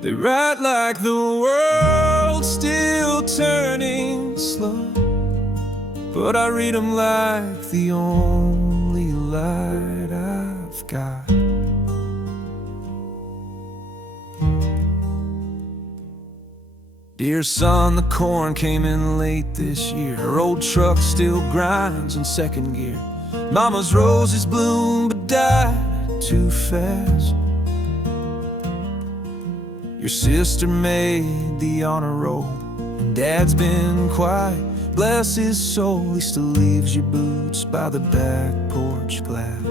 They write like the world's still turning slow, but I read them like the only light I've got. Dear son, the corn came in late this year. Her old truck still grinds in second gear. Mama's roses bloomed but died too fast. Your sister made the honor roll, and Dad's been quiet. Bless his soul, he still leaves your boots by the back porch glass.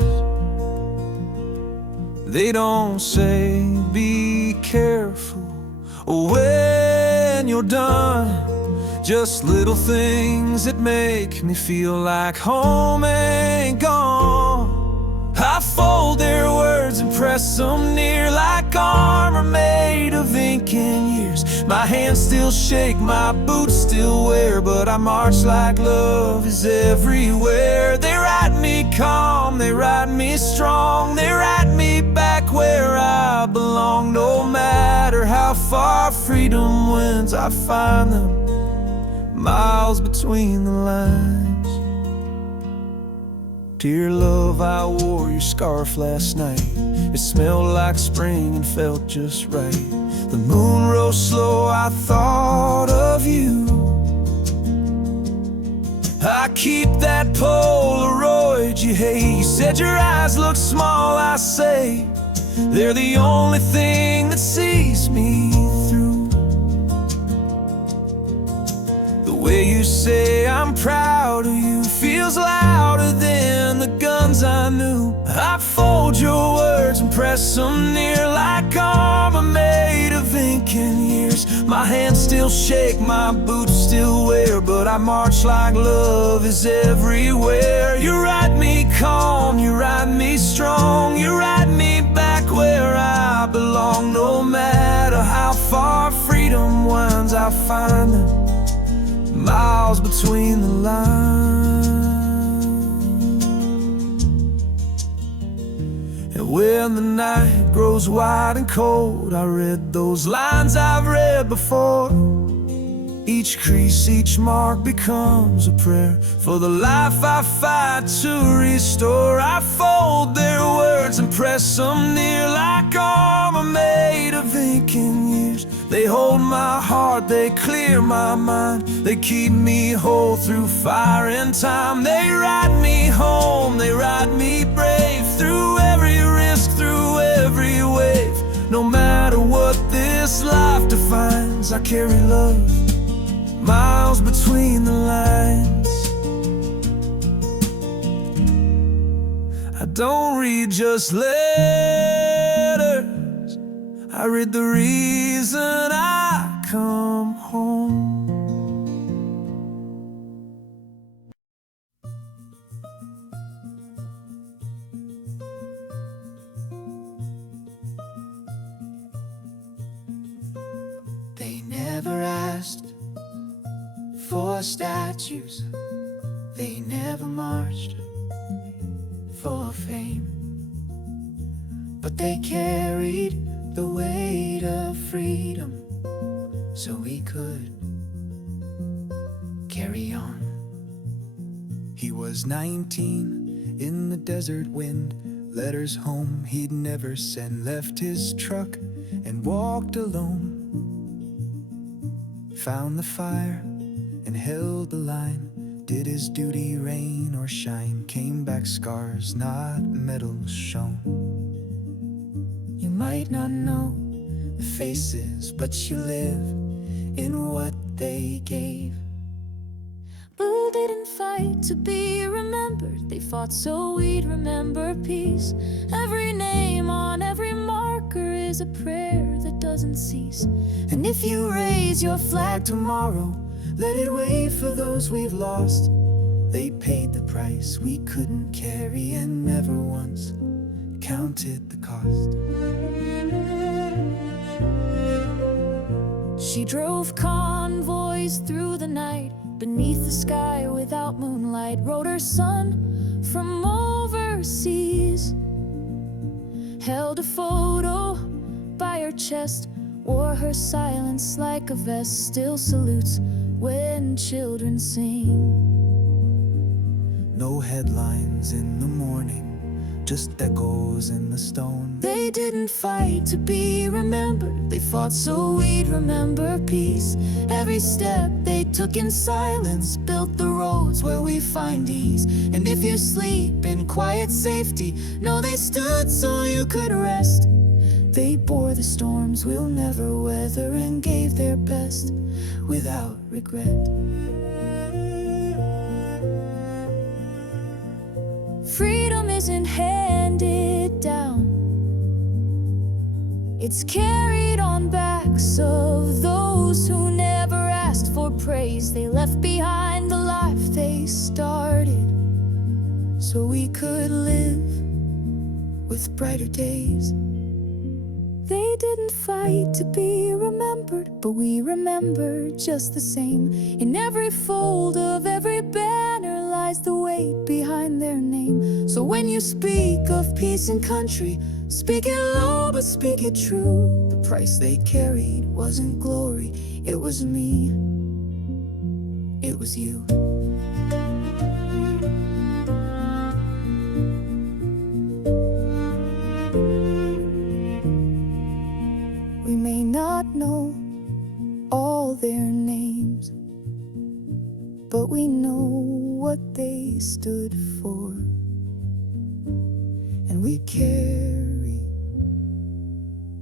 They don't say be careful when you're done, just little things that make me feel like home ain't gone. I fold their words and press them near like armor made of ink and years. My hands still shake, my boots still wear, but I march like love is everywhere. They write me calm, they write me strong, they write me back where I belong. No matter how far freedom wins, I find them miles between the lines. Dear love, I wore your scarf last night. It smelled like spring and felt just right. The moon rose slow, I thought of you. I keep that Polaroid you hate. You said your eyes look small, I say they're the only thing that sees me through. The way you say I'm proud of you feels louder than the guns I knew. I fold your words and press them near like armor made of ink and years. My hands still shake, my boots still wear, but I march like love is everywhere. You write me calm, you write me strong, you write me back where I belong. No matter how far freedom winds, I find them miles between the lines. And when the night grows wide and cold, I read those lines I've read before. Each crease, each mark becomes a prayer for the life I fight to restore. I fold their words and press them near like armor made of ink and years. They hold my heart, they clear my mind, they keep me whole through fire and time. They ride me home, they ride me brave, through every risk, through every wave. No matter what this life defines, I carry love miles between the lines. I don't read just letters, I read the reason I come home. They never asked for statues, they never marched for fame, but they carried the weight of freedom so we could carry on. He was 19 in the desert wind, letters home he'd never send, left his truck and walked alone, found the fire and held the line, did his duty rain or shine, came back scars, not medals shown. You might not know the faces, but you live in what they gave. Blue didn't fight to be remembered, they fought so we'd remember peace. Every name on every marker is a prayer that doesn't cease. And if you raise your flag tomorrow, let it wave for those we've lost. They paid the price we couldn't carry and never once counted the cost. She drove convoys through the night, beneath the sky without moonlight, wrote her son from overseas, held a photo by her chest Wore her silence like a vest, still salutes when children sing. No headlines in the morning, just echoes in the stone. They didn't fight to be remembered, they fought so we'd remember peace. Every step they took in silence built the roads where we find ease. And if you sleep in quiet safety, know they stood so you could rest. They bore the storms we'll never weather and gave their best without regret. Freedom isn't handed down, it's carried on backs of those who never asked for praise. They left behind the life they started so we could live with brighter days. They didn't fight to be remembered, but we remember just the same. In every fold of every banner lies the weight behind their name. So when you speak of peace and country, speak it low but speak it true. The price they carried wasn't glory, it was me, it was you. We may not know all their names, but we know what they stood for, and we carry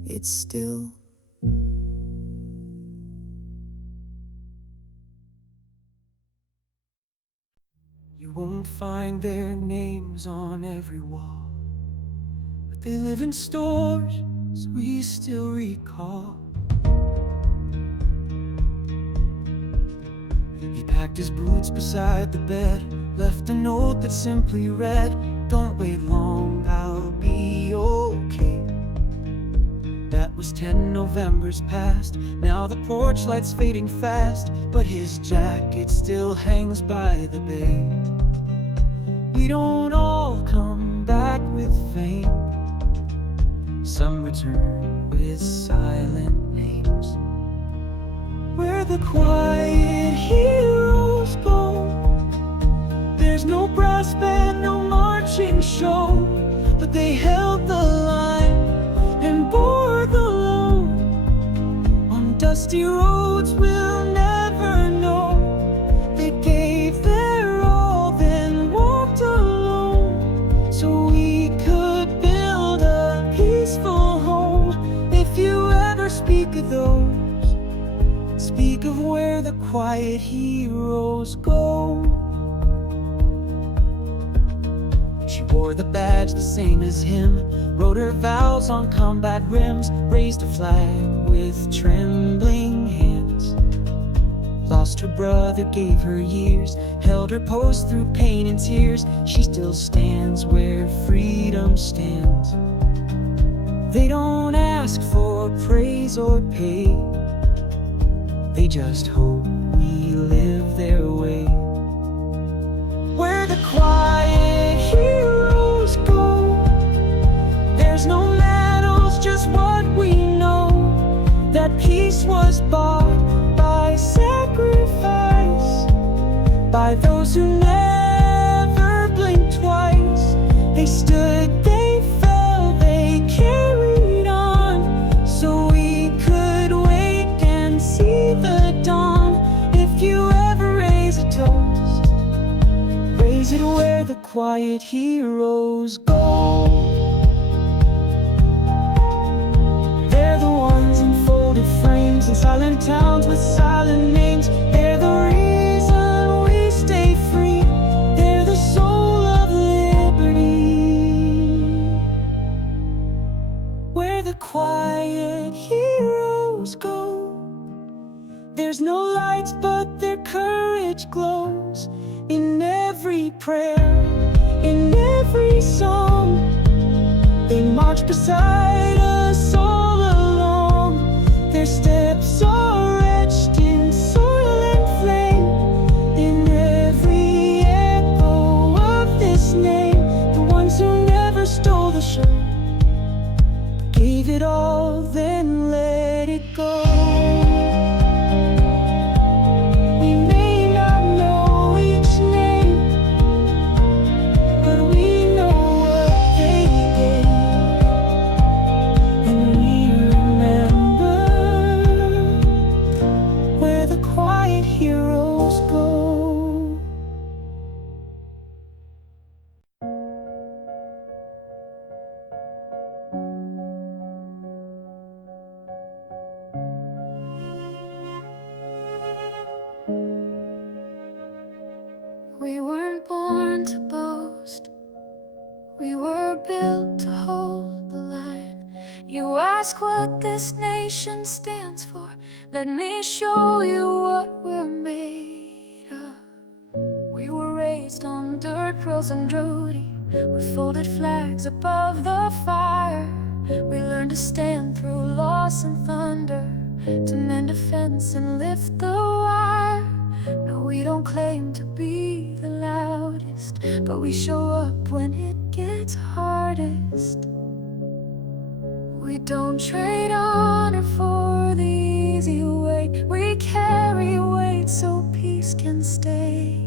it still. You won't find their names on every wall, but they live in stores we still recall. He packed his boots beside the bed, left a note that simply read, "Don't wait long, I'll be okay." That was 10 Novembers past, now the porch light's fading fast, but his jacket still hangs by the bay. We don't all come back with fame, some return with silent names. Where the quiet heroes go, there's no brass band, no marching show, but they held the line and bore the load. On dusty roads we'll never know, they gave their all, then walked alone, so we could build a peaceful home. If you ever speak of those, speak of where the quiet heroes go. She wore the badge the same as him, wrote her vows on combat rims, raised a flag with trembling hands. Lost her brother, gave her years, held her post through pain and tears. She still stands where freedom stands. They don't ask for praise or pay, they just hope we live their way. Where the quiet heroes go, there's no medals, just what we know, that peace was bought by sacrifice, by those who never blinked twice. They stood, they fell, they carried on, so we could wake and see the dawn. If you ever raise a toast, raise it where the quiet heroes go. They're the ones in folded frames, in silent towns with silent names. They're the reason we stay free, they're the soul of liberty. Where the quiet heroes go, there's no lights but their courage glows. In every prayer, in every song, they march beside us all along. Their steps are etched in soil and flame. In every echo of this name, the ones who never stole the show, gave it all, then let it go. We may not know each name, but we know what they gave, and we remember where the quiet heroes go. We weren't born to boast, we were built to hold the line. You ask what this nation stands for, let me show you what we're made of. We were raised on dirt roads and roadie, with folded flags above the fire. We learned to stand through loss and thunder, to mend a fence and lift the wire. No, we don't claim to be the loudest, but we show up when it gets hardest. We don't trade honor for the easy way, we carry weight so peace can stay.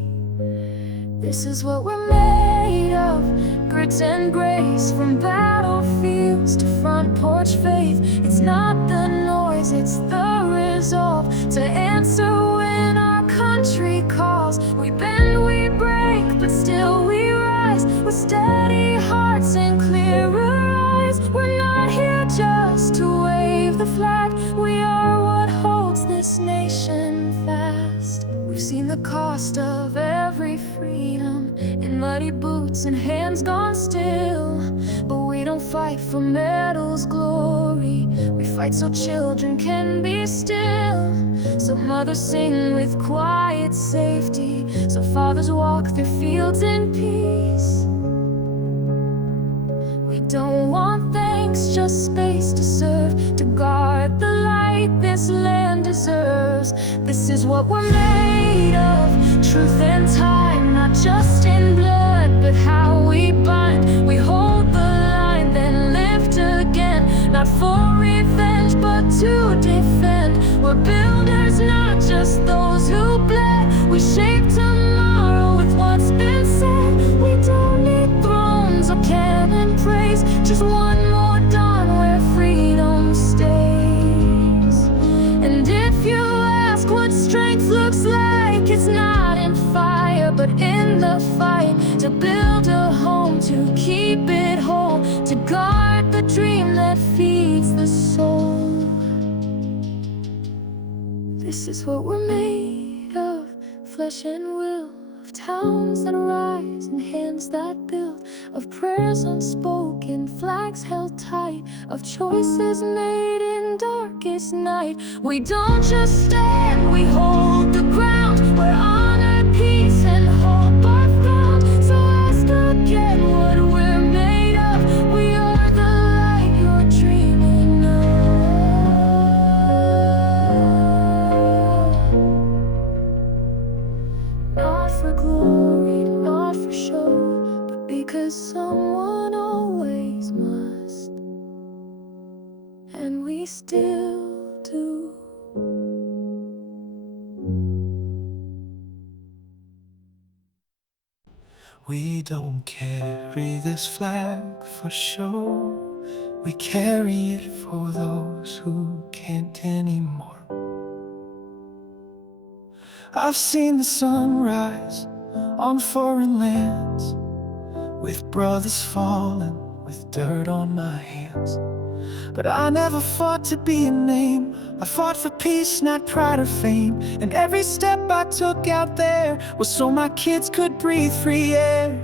This is what we're made of, grit and grace, from battlefields to front porch faith. It's not the noise, it's the resolve to answer when our country calls. We bend, we break, but still we rise, with steady hearts and clearer eyes. We're not here just to wave the flag, we are what holds this nation fast. We've seen the cost of every freedom in muddy boots and hands gone still, but we don't fight for medals, glory. We fight so children can be still, so mothers sing with quiet safety, so fathers walk their fields in peace. We don't want thanks, just space to serve, to guard the light this land deserves. This is what we're made of, truth and time, not just in blood, but how we bind. We hold the line, then lift again, not for revenge, but to defend. We're builders, not just those who bled. We shape tomorrow with what's been said. We don't need thrones or cannon praise, just one more dawn where freedom stays. And if you ask what strength looks like, it's not in fire, but in the fight, to build a home, to keep it whole, to guard the dream that feeds the soul. This is what we're made of, flesh and will, of towns that rise and hands that build, of prayers unspoken, flags held tight, of choices made in darkest night. We don't just stand, we hold the ground, where honor, peace, and hope are found. So ask again what we're made of, we are the light you're dreaming of. Not for glory, not for show, but because someone always must, and we still do. We don't carry this flag for show, we carry it for those who can't anymore. I've seen the sun rise on foreign lands, with brothers falling, with dirt on my hands. But I never fought to be a name, I fought for peace, not pride or fame. And every step I took out there was so my kids could breathe free air.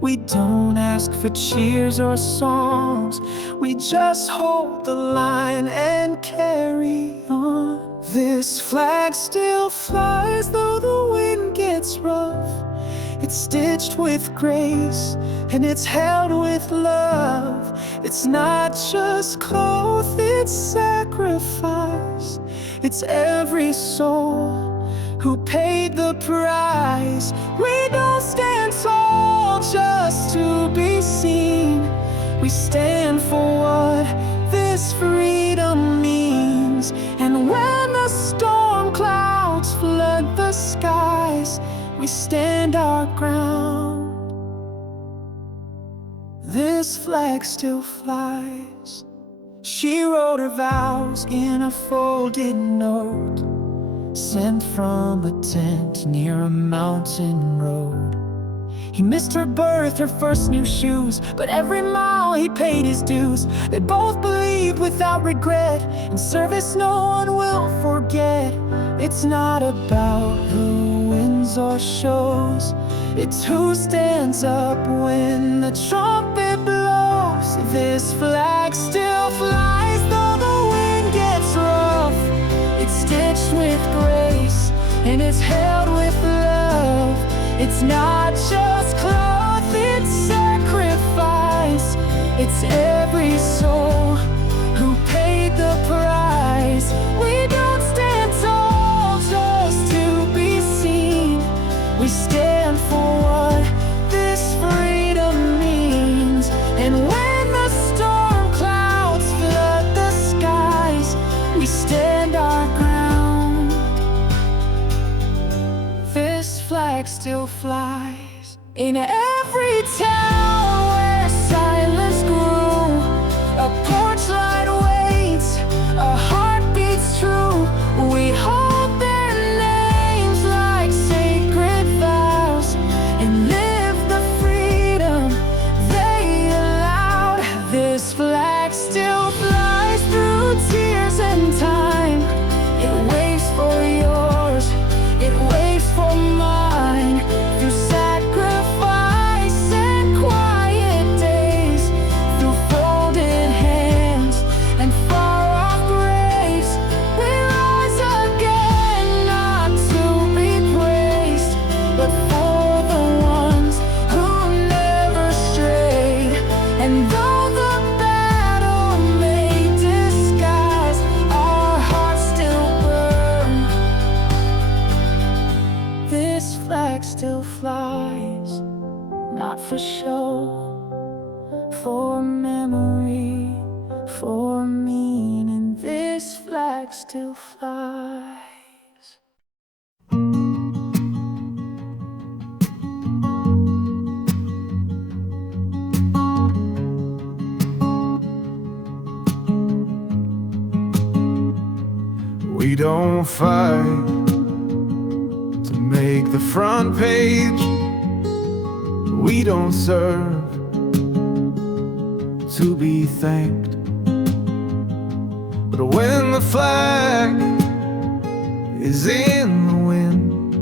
We don't ask for cheers or songs, we just hold the line and carry on. This flag still flies though the wind gets rough. It's stitched with grace and it's held with love. It's not just cloth, it's sacrifice. It's every soul who paid the price. We don't stand tall just to be seen, we stand for what this freedom means. the storm clouds flood the skies, we stand our ground. This flag still flies. She wrote her vows in a folded note, sent from a tent near a mountain road. He missed her birth, her first new shoes, but every mile he paid his dues. They both believed without regret, in service no one will forget. It's not about who wins or shows, it's who stands up when the trumpet blows. This flag still flies though the wind gets rough. It's stitched with grace and it's held with love. It's not just cloth, it's sacrifice. It's every soul who paid the price. We don't stand tall just to be seen. We stand for what this freedom means. And when the storm clouds flood the skies, we stand our ground. This flag still flies in every town where silence grew. A porch light waits, a heart beats true. We hold their names like sacred vows and live the freedom they allowed. This flag still flies through tears and time. It waits for yours, it waits for mine. Through sacrifice and quiet days, through folded hands and far-off graves, we rise again, not to be praised, but for the ones who never strayed. And though the battle may disguise, our hearts still burn. This flag still flies, not for show, for memory, for meaning. This flag still flies. We don't fight to make the front page. We don't serve to be thanked. But when the flag is in the wind,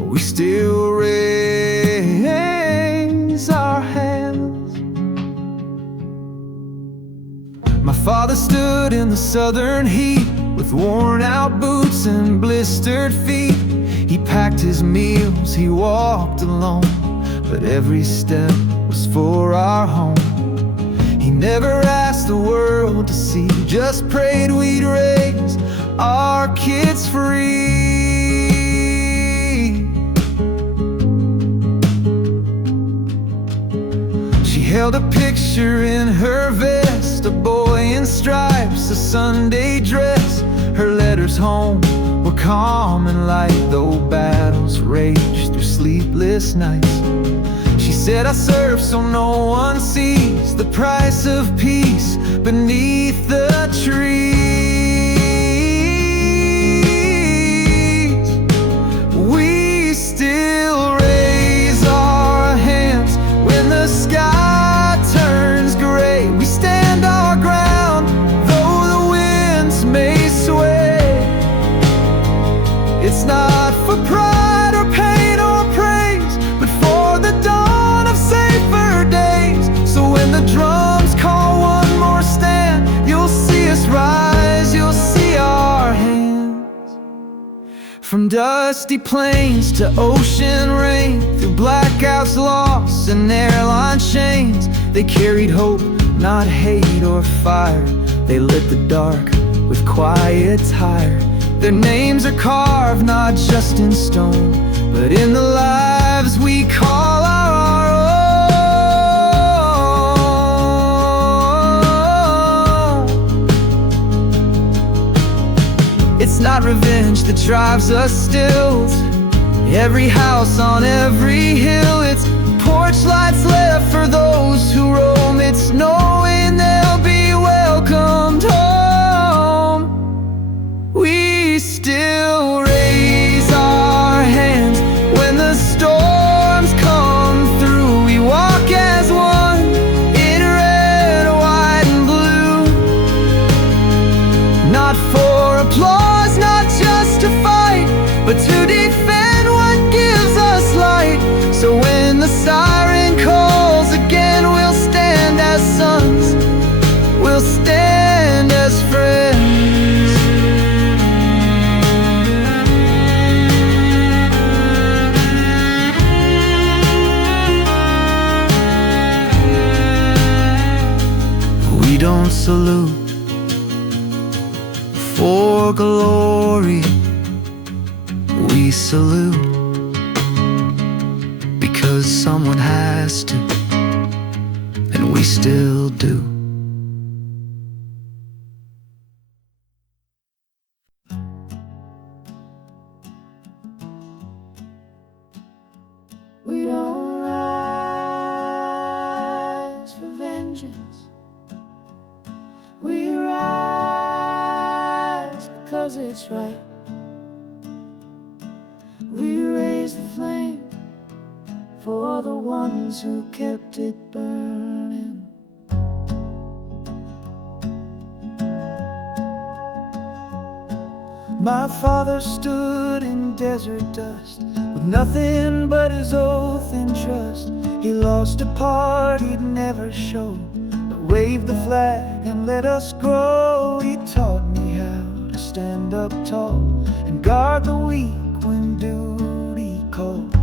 we still raise our hands. My father stood in the southern heat with worn out boots and blistered feet. He packed his meals, he walked alone, but every step was for our home. He never asked the world to see, just prayed we'd raise our kids free. She held a picture in her vest, a boy in stripes, a Sunday dress. Her letters home were calm and light, though battles raged through sleepless nights. She said, I serve so no one sees the price of peace beneath the trees. We still raise our hands when the sky turns gray. We stand our ground, though the winds may sway. It's not for pride or pain or praise, but for the dawn of safer days. So when the drums call one more stand, you'll see us rise, you'll see our hands. From dusty plains to ocean rain, through blackouts, loss, and airline chains, they carried hope, not hate or fire. They lit the dark with quiet tire. Their names are carved not just in stone, but in the lives we call our own. It's not revenge that drives us still. Every house on every hill, it's porch lights left for those who roam. It's knowing they'll be welcomed home. We still raise our hands when the storms come through. We walk as one in red, white, and blue. Not for applause, not just to fight, but to defend what gives us light. So when the siren calls again, we'll stand as sons, we'll stand as friends. We don't salute for glory, we salute because someone has to, and we still do. We don't rise for vengeance. We rise because it's right. We raise the flame for the ones who kept it burning. My father stood in desert dust with nothing but his oath and trust. He lost a part he'd never show, but waved the flag and let us grow. He taught me how to stand up tall and guard the weak when duty called.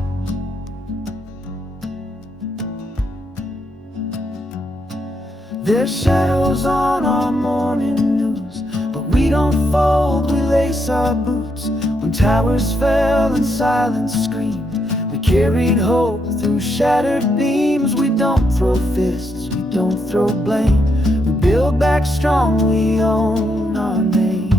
There's shadows on our morning news, but we don't fold, we lace our boots. When towers fell and silence screamed, we carried hope through shattered beams. We don't throw fists, we don't throw blame, we build back strong, we own our name.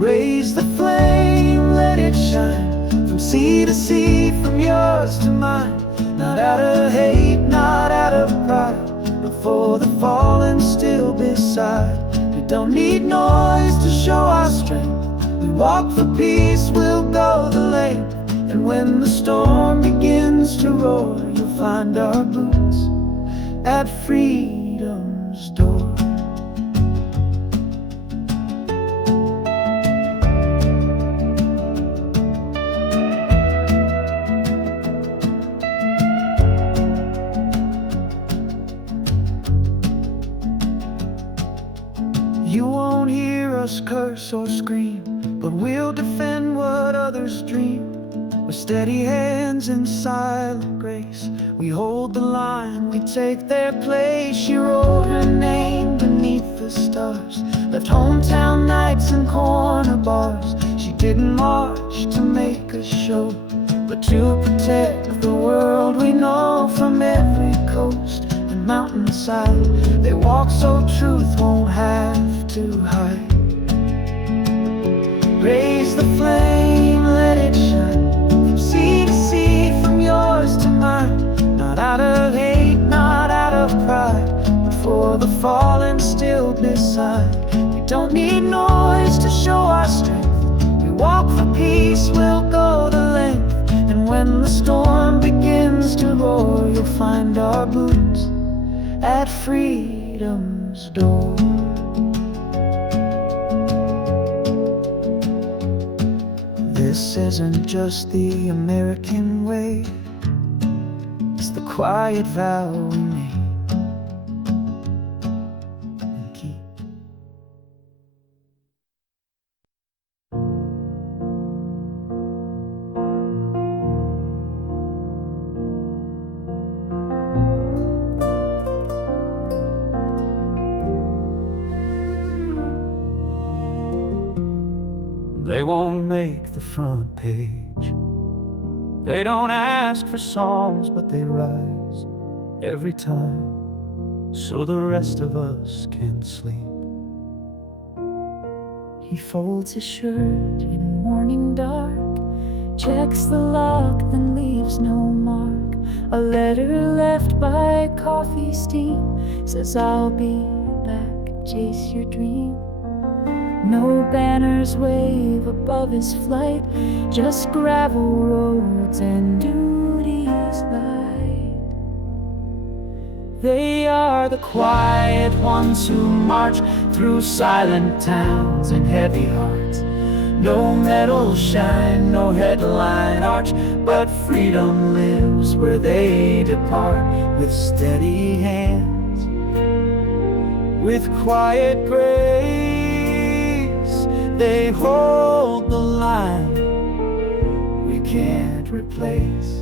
Raise the flame, let it shine, from sea to sea, from yours to mine. Not out of hate, not out of pride, but for the fallen still beside. We don't need noise to show our strength, we walk for peace, we'll go the length. And when the storm begins to roar, you'll find our boots at freedom's door. You won't hear us curse or scream, but we'll defend what others dream. With steady hands and silent grace, we hold the line, we take their place. She wrote her name beneath the stars, left hometown nights and corner bars. She didn't march to make a show, but to protect the world we know. From every coast and mountainside, they walk so truth won't have to hide. Raise the flame, let it shine, from sea to sea, from yours to mine. Not out of hate, not out of pride, but for the fallen still beside. We don't need noise to show our strength, we walk for peace, we'll go the length. And when the storm begins to roar, you'll find our boots at freedom's door. This isn't just the American way, it's the quiet vow we made and keep. They won't make the front page, they don't ask for songs, but they rise every time, so the rest of us can sleep. He folds his shirt in morning dark, checks the lock, then leaves no mark. A letter left by coffee steam says, "I'll be back, chase your dream." No banners wave above his flight, just gravel roads and duties light. They are the quiet ones who march through silent towns and heavy hearts. No medal shine, no headline arch, but freedom lives where they depart. With steady hands, with quiet grace, they hold the line we can't replace.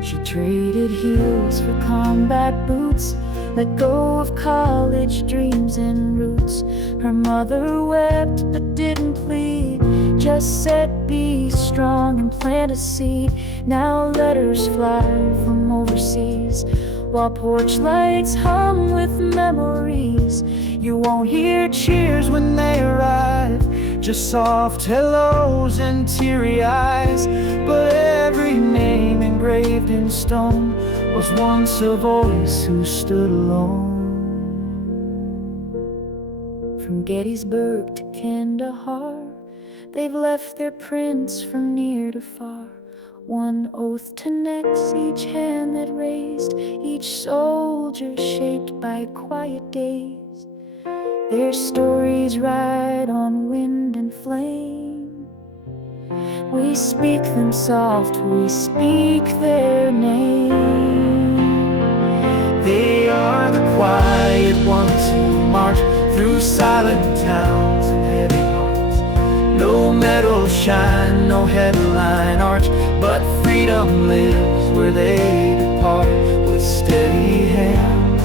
She traded heels for combat boots, let go of college dreams and roots. Her mother wept but didn't plead, just said, "Be strong and plant a seed." Now letters fly from overseas, while porch lights hum with memories. You won't hear cheers when they arrive, just soft hellos and teary eyes. But every name engraved in stone was once a voice who stood alone. From Gettysburg to Kandahar, they've left their prints from near to far. One oath to next, each hand that raised, each soldier shaped by quiet days. Their stories ride on wind and flame. We speak them soft, we speak their name. They are the quiet ones who march through silent towns and heavy hearts. No medal shine, no headline arch, but freedom lives where they depart. With steady hands,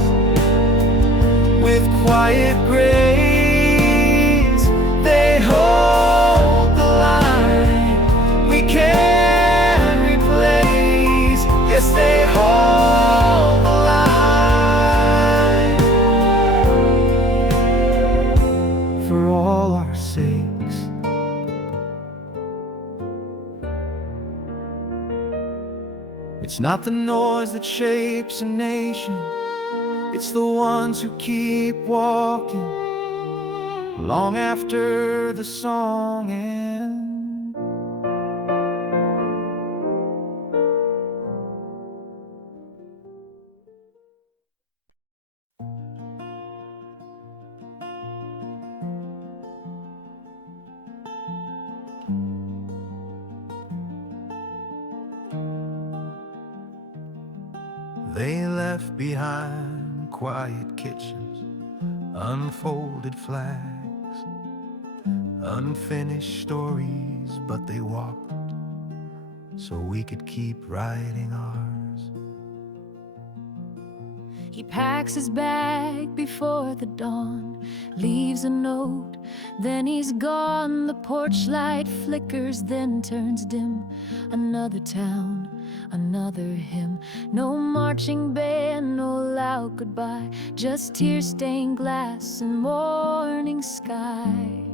with quiet grace, they hold the line we can't replace. Yes, they hold the line for all our sakes. It's not the noise that shapes a nation, it's the ones who keep walking long after the song ends. They left behind quiet kitchens, unfolded flags, unfinished stories, but they walked so we could keep writing ours. He packs his bag before the dawn, leaves a note, then he's gone. The porch light flickers, then turns dim. Another town, another hymn. No marching band, no loud goodbye, just tear-stained glass and morning sky.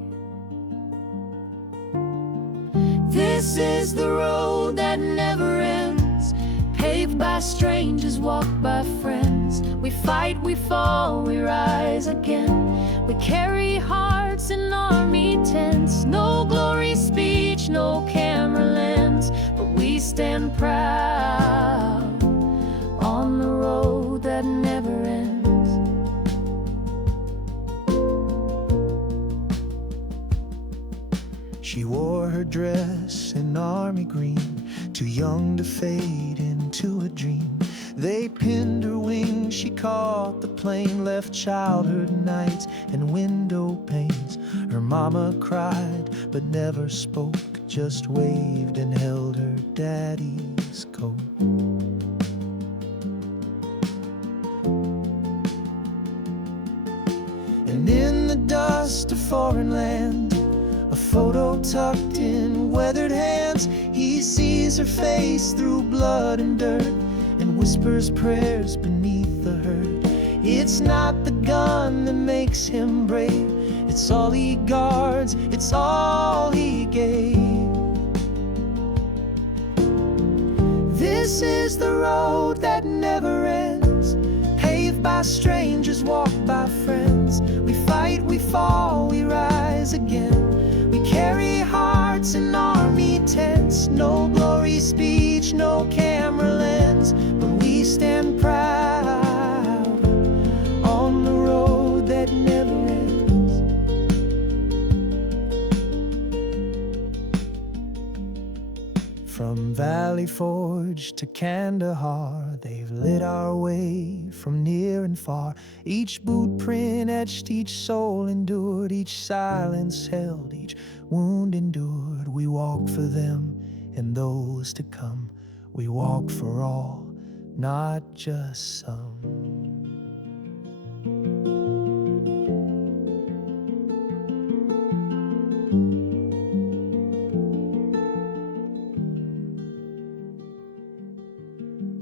This is the road that never ends, paved by strangers, walked by friends. We fight, we fall, we rise again. We carry hearts in army tents. No glory speech, no camera lens, but we stand proud on the road that never ends. She wore her dress in army green, too young to fade into a dream. They pinned her wings, she caught the plane, left childhood nights and window panes. Her mama cried but never spoke, just waved and held her daddy's coat. And in the dust of foreign land, a photo tucked in weathered hands, he sees her face through blood and dirt, and whispers prayers beneath the hurt. It's not the gun that makes him brave, it's all he guards, it's all he gave. This is the road that never ends, paved by strangers, walked by friends. We fight, we fall, we rise again. We carry hearts in army tents. No glory speech, no camera lens, but we stand proud on the road that never ends. From Valley Forge to Kandahar, they've lit our way from near and far. Each boot print etched, each soul endured, each silence held, each wound endured. We walked for them and those to come. We walked for all, not just some.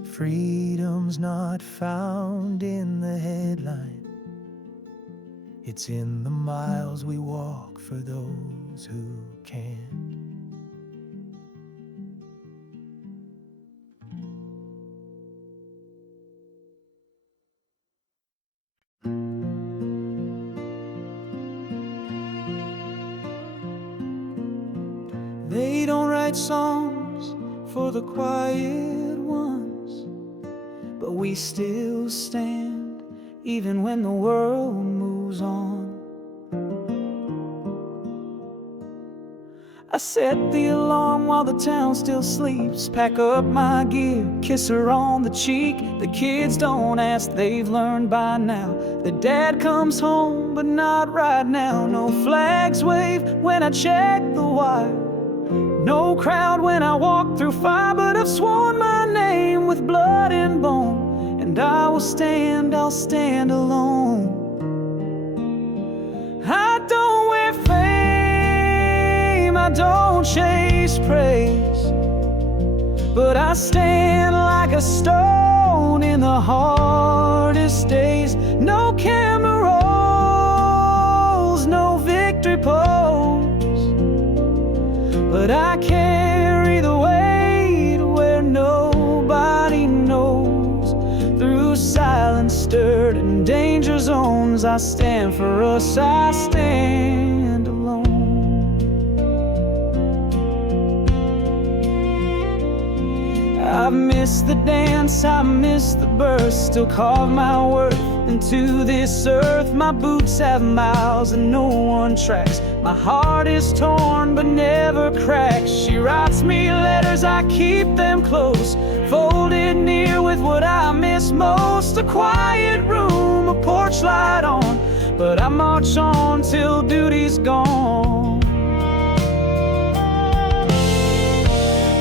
Freedom's not found in the headline, it's in the miles we walk for those who can't. They don't write songs for the quiet ones, but we still stand, even when the world moves on. I set the alarm while the town still sleeps, pack up my gear, kiss her on the cheek. The kids don't ask, they've learned by now that dad comes home, but not right now. No flags wave when I check the wire, no crowd when I walk through fire, but I've sworn my name with blood and bone, and I'll stand alone. I don't wear fame, I don't chase praise, but I stand like a stone in the hardest days. No camera rolls, no victory pose, but I carry the weight where nobody knows. Through silence stirred and danger zones, I stand for us, I stand alone. I've missed the dance, I missed the burst, still carve my worth into this earth. My boots have miles and no one tracks. My heart is torn but never cracks. She writes me letters, I keep them close, folded near with what I miss most. A quiet room, a porch light on, but I march on till duty's gone.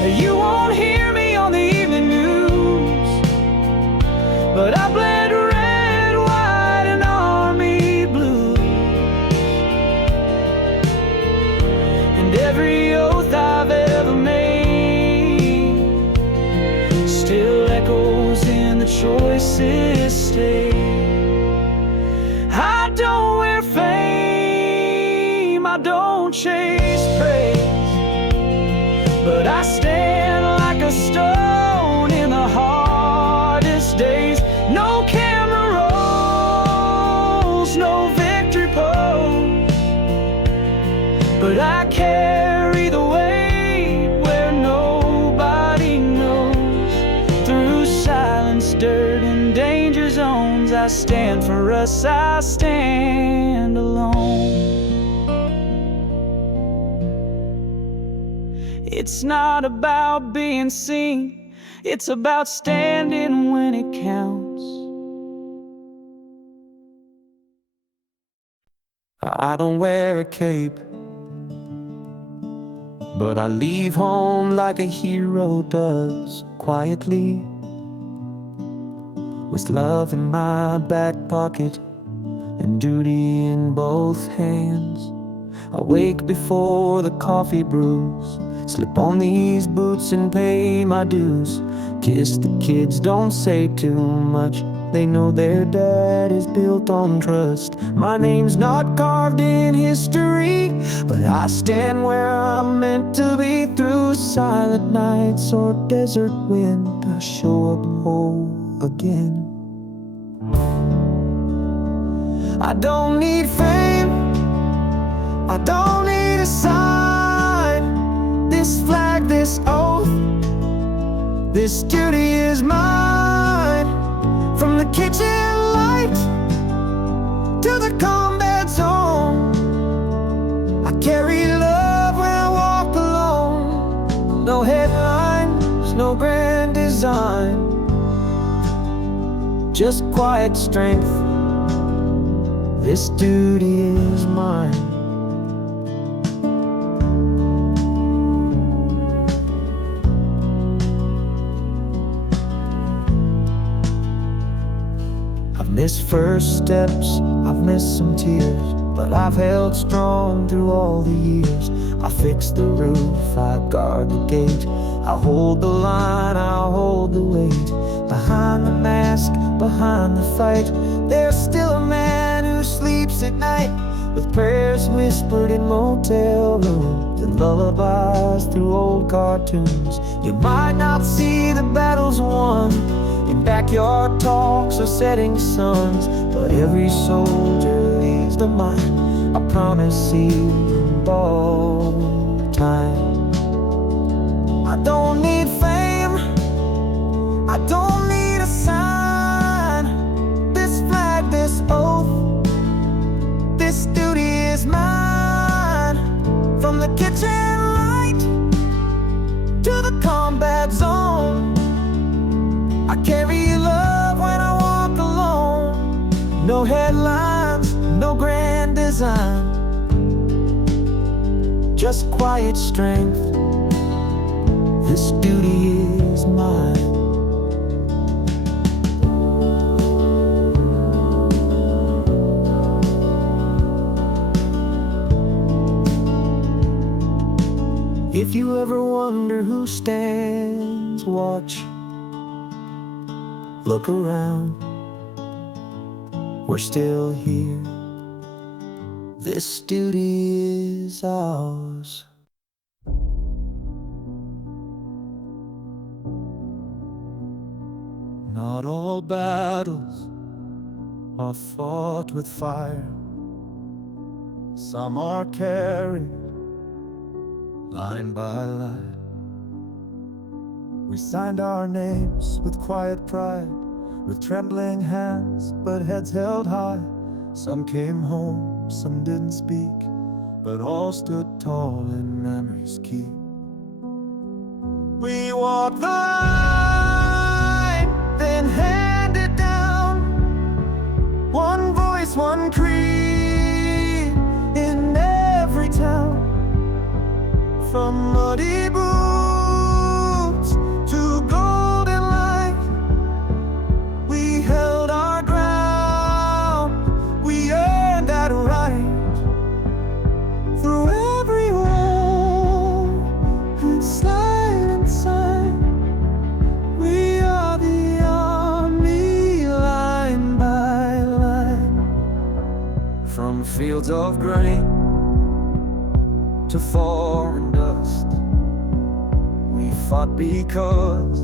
You won't hear me on the evening news, but I bled red, white, and army blue. And every oath I've ever made still echoes in the choices stay. I don't wear fame, I don't chase praise, but I stand like a stone in the hardest days. No camera rolls, no victory pose, but I carry the weight where nobody knows. Through silence, dirt, and danger zones, I stand for us, I stand alone. It's not about being seen, it's about standing when it counts. I don't wear a cape, but I leave home like a hero does, quietly, with love in my back pocket and duty in both hands. I wake before the coffee brews, slip on these boots and pay my dues. Kiss the kids, don't say too much, They know their dad is built on trust. My name's not carved in history, but I stand where I'm meant to be. Through silent nights or desert wind, I show up whole again. I don't need fame, I don't need a sign. This flag, this oath, this duty is mine. From the kitchen light to the combat zone, I carry love when I walk alone. No headlines, no grand design, just quiet strength. This duty is mine. I've missed first steps, I've missed some tears, but I've held strong through all the years. I fix the roof, I guard the gate, I hold the line, I hold the weight. Behind the mask, behind the fight, there's still a man who sleeps at night, with prayers whispered in motel rooms and lullabies through old cartoons. You might not see the battles won in backyard talks or setting suns, but every soldier leaves the mine, I promise you all time. I don't need fame, I don't need a sign. This flag, this oath, this duty is mine. From the kitchen light to the combat zone, I carry love when I walk alone. No headlines, no grand design, just quiet strength. This duty is mine. If you ever wonder who stands watch, look around, we're still here. This duty is ours. Not all battles are fought with fire. Some are carried line by line. We signed our names with quiet pride, with trembling hands but heads held high. Some came home, some didn't speak, but all stood tall in memories keep. We walked the line, then handed down, one voice, one creed, in every town. From muddy boots to golden light, we held our ground, we earned that right. Through every wall and silent sign, we are the army, line by line. From fields of grain to foreign dust, we fought because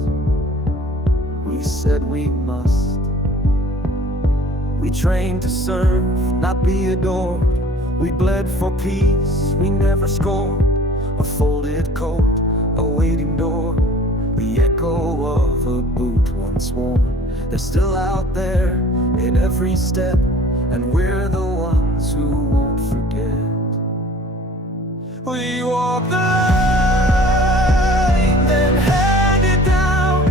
we said we must. We trained to serve, not be adored. We bled for peace, we never scored. A folded coat, a waiting door, the echo of a boot once worn. They're still out there in every step, and we're the ones who won't forget. We walk the line, then hand it down,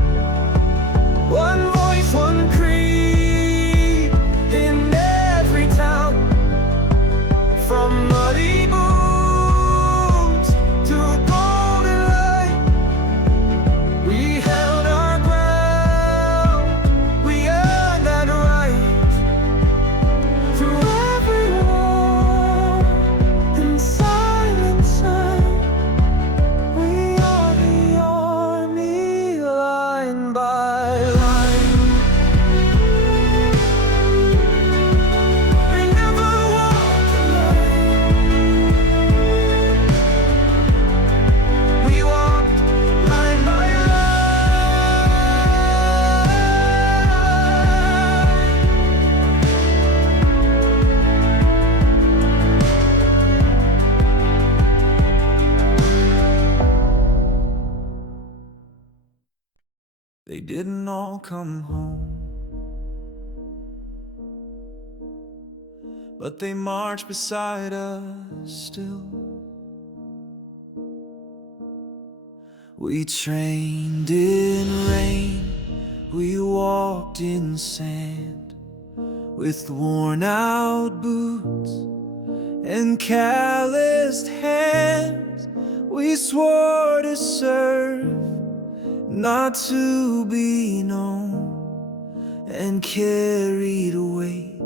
one voice, one creed, in every town. From muddy boots to golden light, we held our ground, we earned that right. Through every wall and silent sign, They didn't all come home, but they marched beside us still. We trained in rain, we walked in sand, with worn out boots and calloused hands. We swore to serve, not to be known, and carried a weight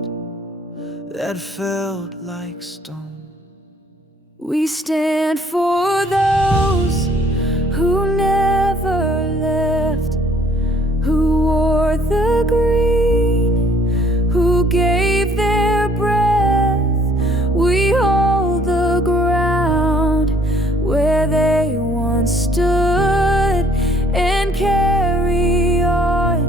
that felt like stone. We stand for those who never left, who wore the green, who gave their breath. We hold the ground where they once stood, and carry on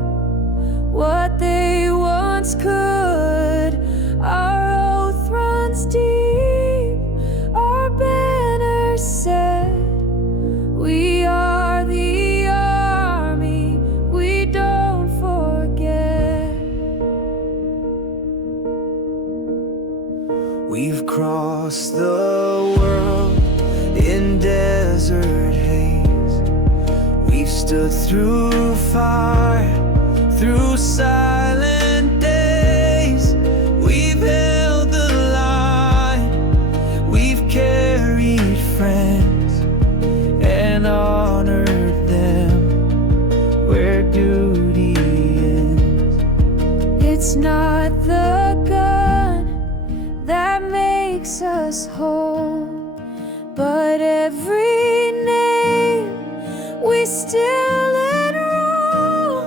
what they once could. Our oath runs deep, our banner set. We are the army, we don't forget. We've crossed the world in desert haze. We've stood through fire, through silent days. We've held the line, we've carried friends and honored them where duty ends. It's not the gun that makes us whole, but every name we still enroll.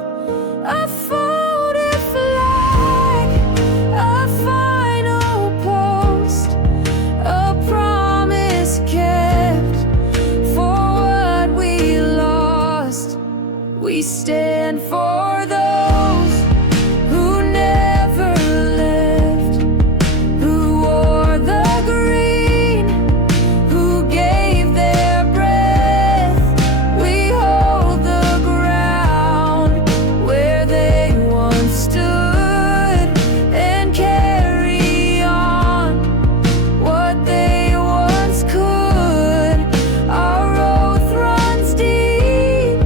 A folded flag, a final post, a promise kept for what we lost. We stand for those who never left, who wore the green, who gave their breath. We hold the ground where they once stood, and carry on what they once could. Our oath runs deep,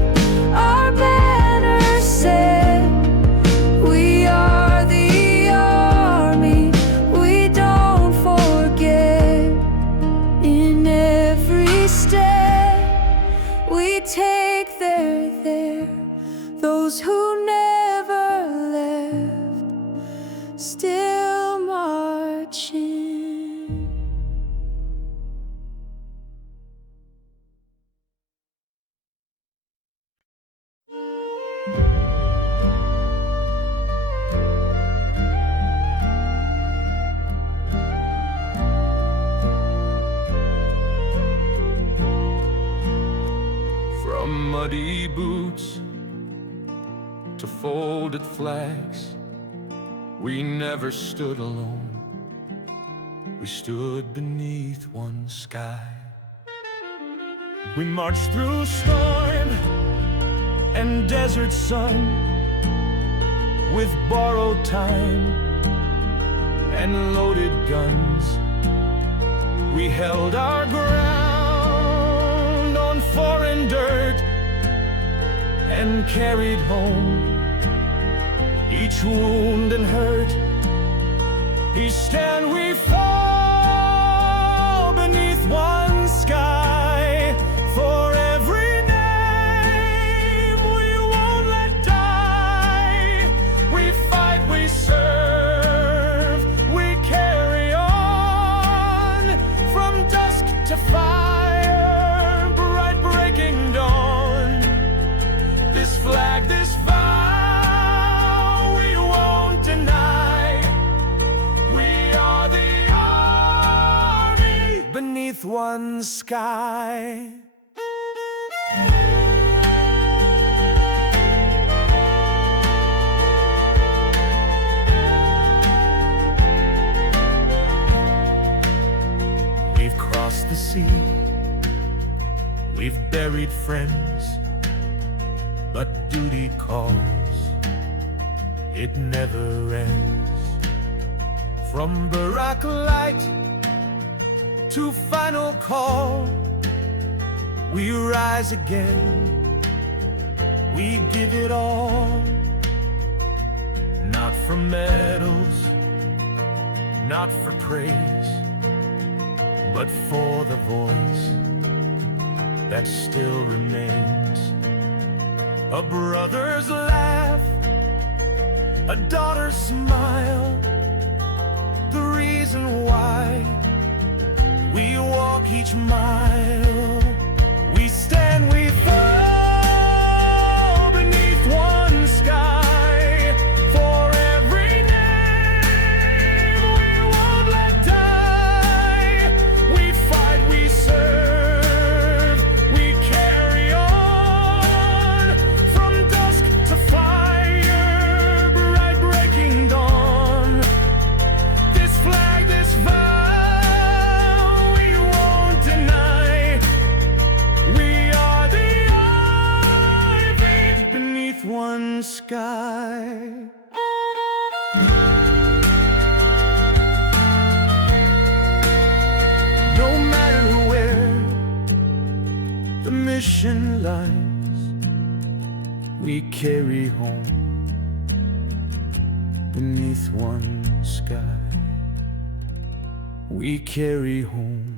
our banner set. We are the army, we don't forget. In every step we take, they're there. Those who never left, still marching. From muddy boots to folded flags, we never stood alone. We stood beneath one sky. We marched through storm and desert sun, with borrowed time and loaded guns. We held our ground on foreign dirt and carried home each wound and hurt. Each stand we fall beneath one sky. For every name we won't let die. We fight, we serve, we carry on, from dusk to fire, bright breaking dawn. This flag, this vow, we won't deny. We are the army beneath one sky. We've crossed the sea, we've buried friends, but duty calls. It never ends. From barrack light to final call, we rise again. We give it all. Not for medals, not for praise, but for the voice that still remains. A brother's laugh, a daughter's smile, the reason why we walk each mile. We stand, we fall beneath one sky. For every name we won't let die. We fight, we serve, we carry on. From dusk to fire, bright breaking dawn. This flag, this vow, we won't deny. We are the ivy beneath one sky. No matter where the mission lies, we carry home beneath one sky. We carry home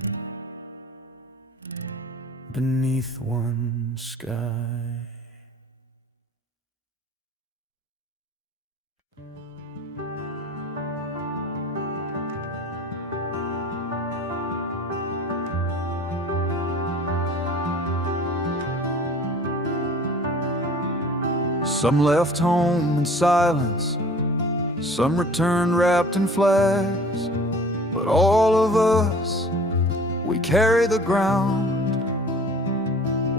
beneath one sky. Some left home in silence, some returned wrapped in flags, but all of us, we carry the ground.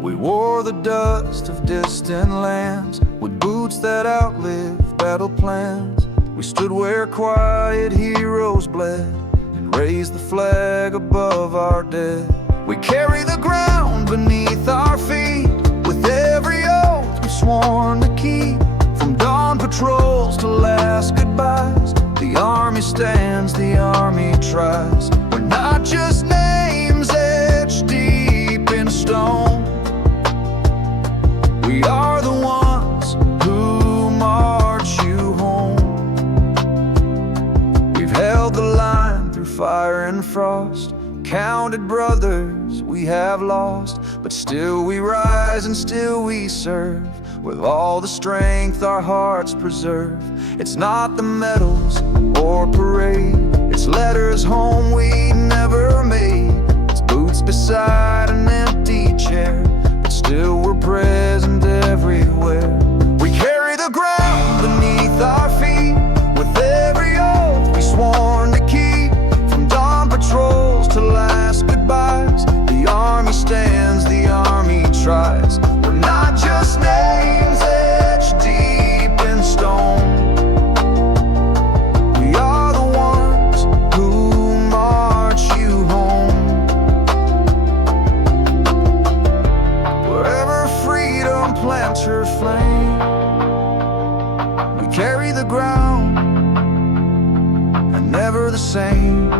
We wore the dust of distant lands with boots that outlived battle plans. We stood where quiet heroes bled and raised the flag above our dead. We carry the ground beneath our feet with every oath we've sworn to keep. From dawn patrols to last goodbyes, the army stands, the army tries. We're not just names etched deep in stone. We are the ones who march you home. We've held the line through fire and frost, counted brothers we have lost, but still we rise and still we serve. With all the strength our hearts preserve. It's not the medals or parade, it's letters home we never made. It's boots beside an empty chair, but still we're present everywhere. We carry the ground beneath our feet with every oath we sworn to keep. From dawn patrols to last goodbyes, the army stands, the army tries. We're not just names etched deep in stone. We are the ones who march you home. Wherever freedom plants her flame, we carry the ground and never the same.